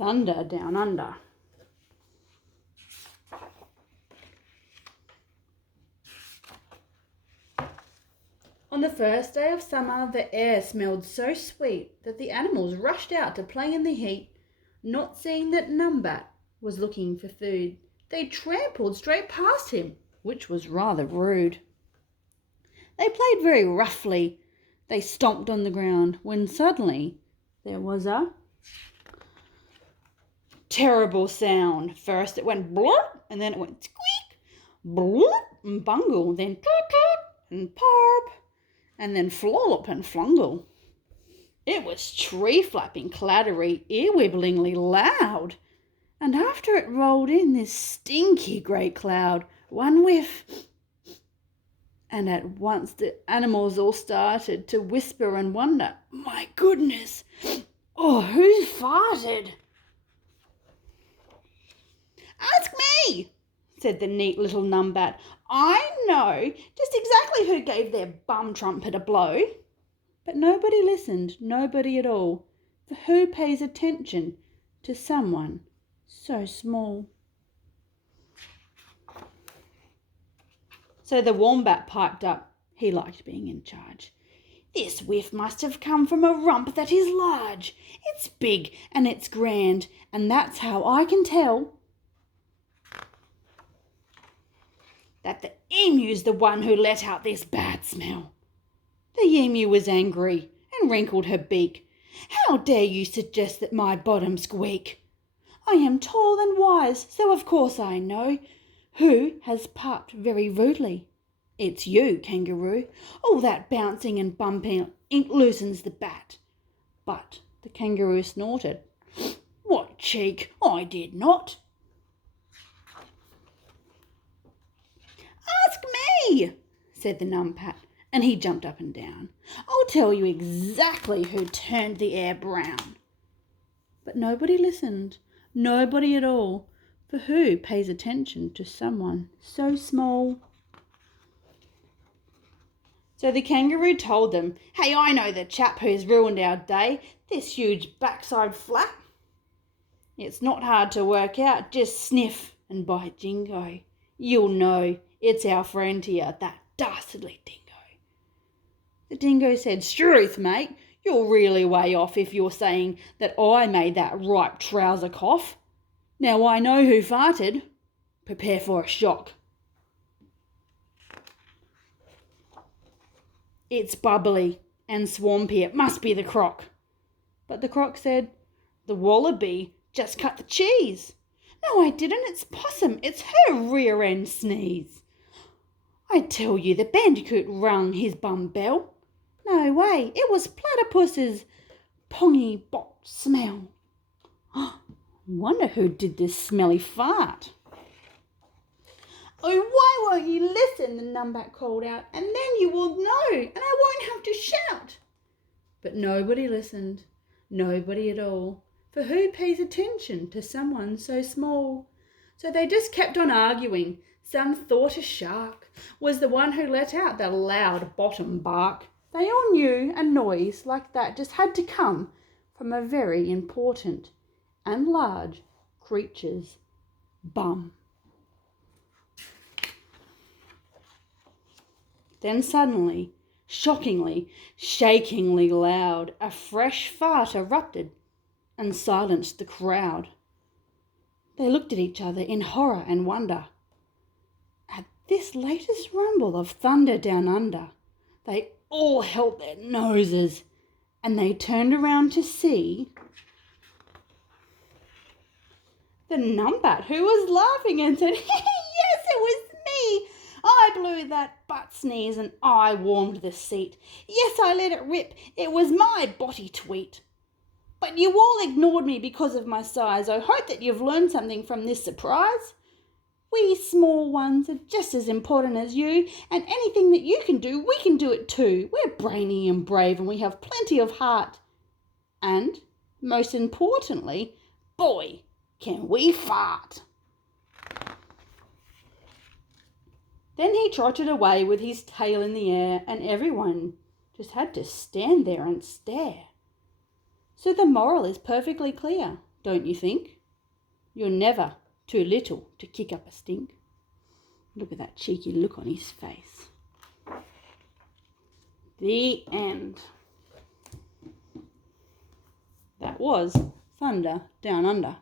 Thunder Down Under. On the first day of summer, the air smelled so sweet that the animals rushed out to play in the heat. Not seeing that Numbat was looking for food, they trampled straight past him, which was rather rude. They played very roughly. They stomped on the ground when suddenly there was a terrible sound. First it went blurp, and then it went squeak, blurp and bungle, then toot toot and parp, and then florlop and flungle. It was tree-flapping, clattery, ear-wibblingly loud. And after it rolled in this stinky great cloud, one whiff, and at once the animals all started to whisper and wonder, "My goodness, oh, who farted?" "Ask me," said the neat little Numbat. "I know just exactly who gave their bum trumpet a blow." But nobody listened, nobody at all, for who pays attention to someone so small? So the Wombat piped up. He liked being in charge. "This whiff must have come from a rump that is large. It's big and it's grand, and that's how I can tell that the emu's the one who let out this bad smell." The emu was angry and wrinkled her beak. "How dare you suggest that my bottom squeak? I am tall and wise, so of course I know who has piped very rudely. It's you, kangaroo. All that bouncing and bumping loosens the bat." But the kangaroo snorted. "What cheek! I did not." "Ask me," said the Numbat, and he jumped up and down. "I'll tell you exactly who turned the air brown." But nobody listened, nobody at all, for who pays attention to someone so small? So the kangaroo told them, "Hey, I know the chap who's ruined our day, this huge backside flap. It's not hard to work out, just sniff, and by jingo, you'll know it's our friend here, that dastardly dingo." The dingo said, "Struth, mate, you're really way off if you're saying that I made that ripe trouser cough. Now I know who farted. Prepare for a shock. It's bubbly and swampy. It must be the croc." But the croc said, "The wallaby just cut the cheese." "No, I didn't. It's Possum. It's her rear end sneeze." "I tell you, the bandicoot rung his bum bell." "No way. It was Platypus's pongy bot smell." "Wonder who did this smelly fart." "Oh, why won't you listen?" the Numbat called out, "and then you will know, and I won't have to shout." But nobody listened, nobody at all, for who pays attention to someone so small? So they just kept on arguing. Some thought a shark was the one who let out the loud bottom bark. They all knew a noise like that just had to come from a very important and large creature's bum. Then suddenly, shockingly, shakingly loud, a fresh fart erupted and silenced the crowd. They looked at each other in horror and wonder. At this latest rumble of thunder down under, they all held their noses, and they turned around to see the Numbat, who was laughing and said, "Yes, it was me. I blew that butt sneeze and I warmed the seat. Yes, I let it rip. It was my body tweet. But you all ignored me because of my size. I hope that you've learned something from this surprise. We small ones are just as important as you, and anything that you can do, we can do it too. We're brainy and brave, and we have plenty of heart. And, most importantly, boy, can we fart." Then he trotted away with his tail in the air, and everyone just had to stand there and stare. So the moral is perfectly clear. don't you think? You're never too little to kick up a stink. Look at that cheeky look on his face. The end. That was Thunder Down Under.